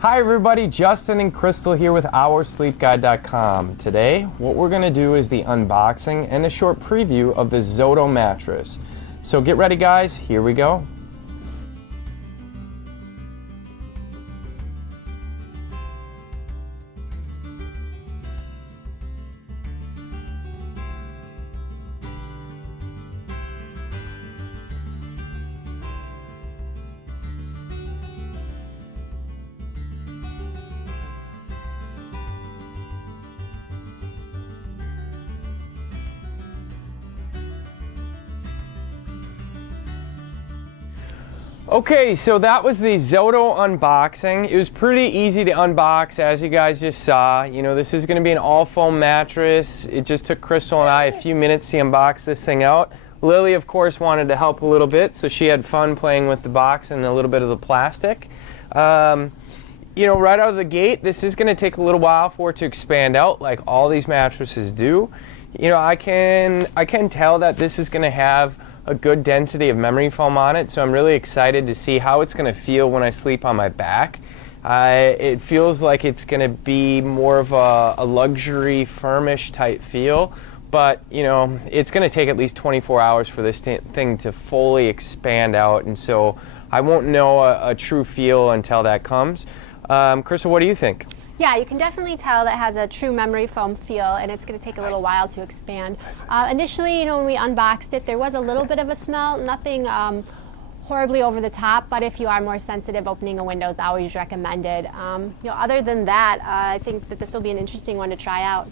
Hi everybody, Justin and Crystal here with OurSleepGuide.com. Today, what we're going to do is the unboxing and a short preview of the Zotto mattress. So get ready guys, here we go. Okay, so that was the Zotto unboxing. It was pretty easy to unbox, as you guys just saw. You know, this is going to be an all-foam mattress. It just took Crystal and I a few minutes to unbox this thing out. Lily, of course, wanted to help a little bit, so she had fun playing with the box and a little bit of the plastic. You know, right out of the gate, this is going to take a little while for it to expand out, like all these mattresses do. You know, I can tell that this is going to have a good density of memory foam on it, so I'm really excited to see how it's going to feel when I sleep on my back. It feels like it's going to be more of a luxury, firmish type feel, but you know, it's going to take at least 24 hours for this thing to fully expand out, and so I won't know a true feel until that comes. Crystal, what do you think? Yeah, you can definitely tell that it has a true memory foam feel, and it's going to take a little while to expand. Initially, you know, when we unboxed it, there was a little bit of a smell, nothing horribly over the top, but if you are more sensitive, opening a window is always recommended. You know, other than that, I think that this will be an interesting one to try out.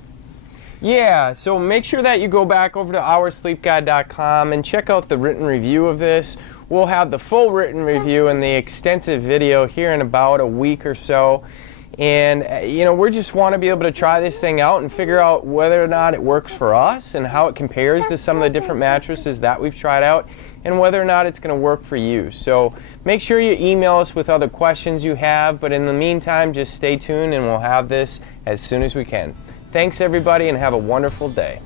Yeah, so make sure that you go back over to OurSleepGuide.com and check out the written review of this. We'll have the full written review and the extensive video here in about a week or so. And you know, we just want to be able to try this thing out and figure out whether or not it works for us and how it compares to some of the different mattresses that we've tried out and whether or not it's going to work for you. So make sure you email us with other questions you have, but in the meantime, just stay tuned and we'll have this as soon as we can. Thanks everybody and have a wonderful day.